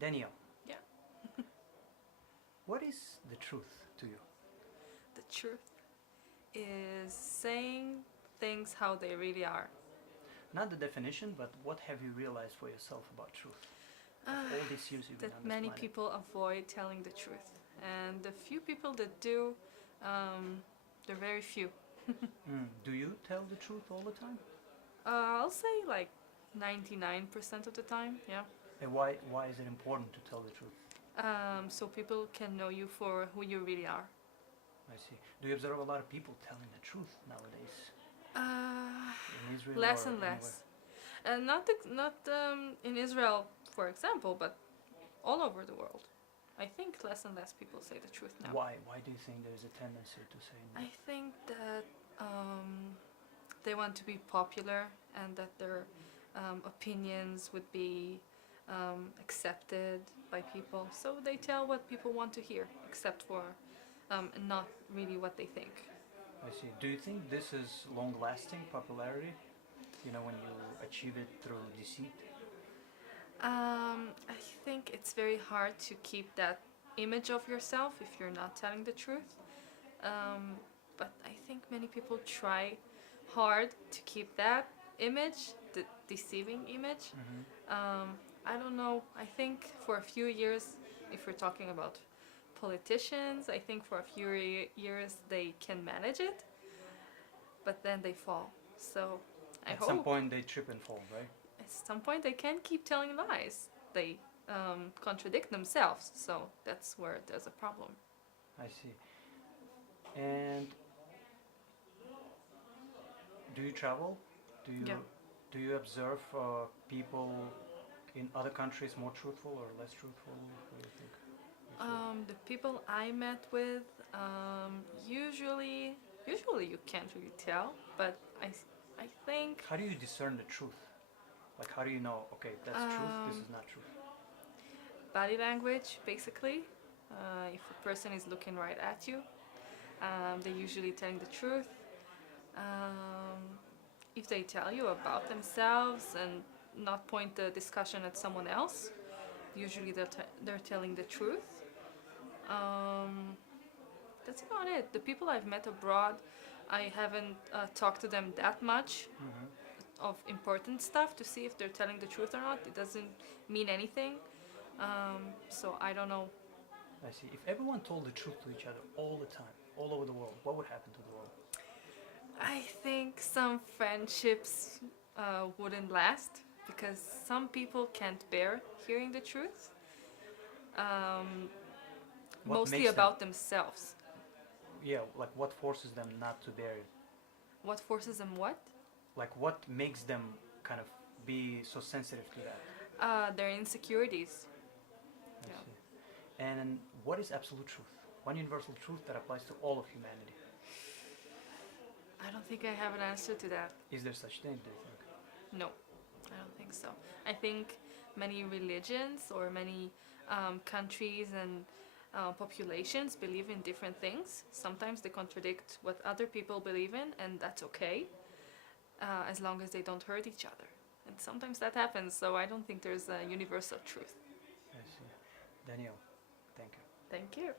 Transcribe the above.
Danielle, Yeah. what is the truth to you? The truth is saying things how they really are. Not the definition, but what have you realized for yourself about truth? Of all these years you've been That on this many planet. people avoid telling the truth. And the few people that do, they're very few. Do you tell the truth all the time? I'll say like 99% of the time, yeah. And why is it important to tell the truth? So people can know you for who you really are. I see. Do you observe a lot of people telling the truth nowadays in Israel Less or and anywhere? less. And not in Israel, for example, but all over the world. I think less and less people say the truth now. Why do you think there is a tendency to say no? I think that they want to be popular and that their opinions would be accepted by people. So they tell what people want to hear, except for not really what they think. I see. Do you think this is long-lasting popularity? You know, when you achieve it through deceit? I think it's very hard to keep that image of yourself if you're not telling the truth. But I think many people try hard to keep that image, the deceiving image. I don't know. I think for a few years, if we're talking about politicians, I think for a few years they can manage it, but then they fall. So I At hope some point they trip and fall, right? at some point they can't keep telling lies. They contradict themselves. So that's where there's a problem. I see. And do you travel? Yeah. Do you observe people in other countries more truthful or less truthful? What do you think? The people I met with, usually you can't really tell, but I think How do you discern the truth? Like, how do you know, okay, that's truth, this is not truth? body language, basically. If a person is looking right at you, they're usually telling the truth. If they tell you about themselves and not point the discussion at someone else, usually they're telling the truth. That's about it. The people I've met abroad, I haven't talked to them that much of important stuff to see if they're telling the truth or not. It doesn't mean anything. So I don't know. I see. If everyone told the truth to each other all the time, all over the world, what would happen to the world? I think some friendships wouldn't last because some people can't bear hearing the truth. What Mostly makes about themselves. Yeah, like what forces them not to bear it? What forces them what? Like what makes them kind of be so sensitive to that? Their insecurities. I Yeah. see. And what is absolute truth? One universal truth that applies to all of humanity. I don't think I have an answer to that. Is there such thing, do you think? No, I don't think so. I think many religions or many countries and populations believe in different things. Sometimes they contradict what other people believe in, and that's okay, as long as they don't hurt each other. And sometimes that happens, so I don't think there's a universal truth. I see. Danielle, thank you. Thank you.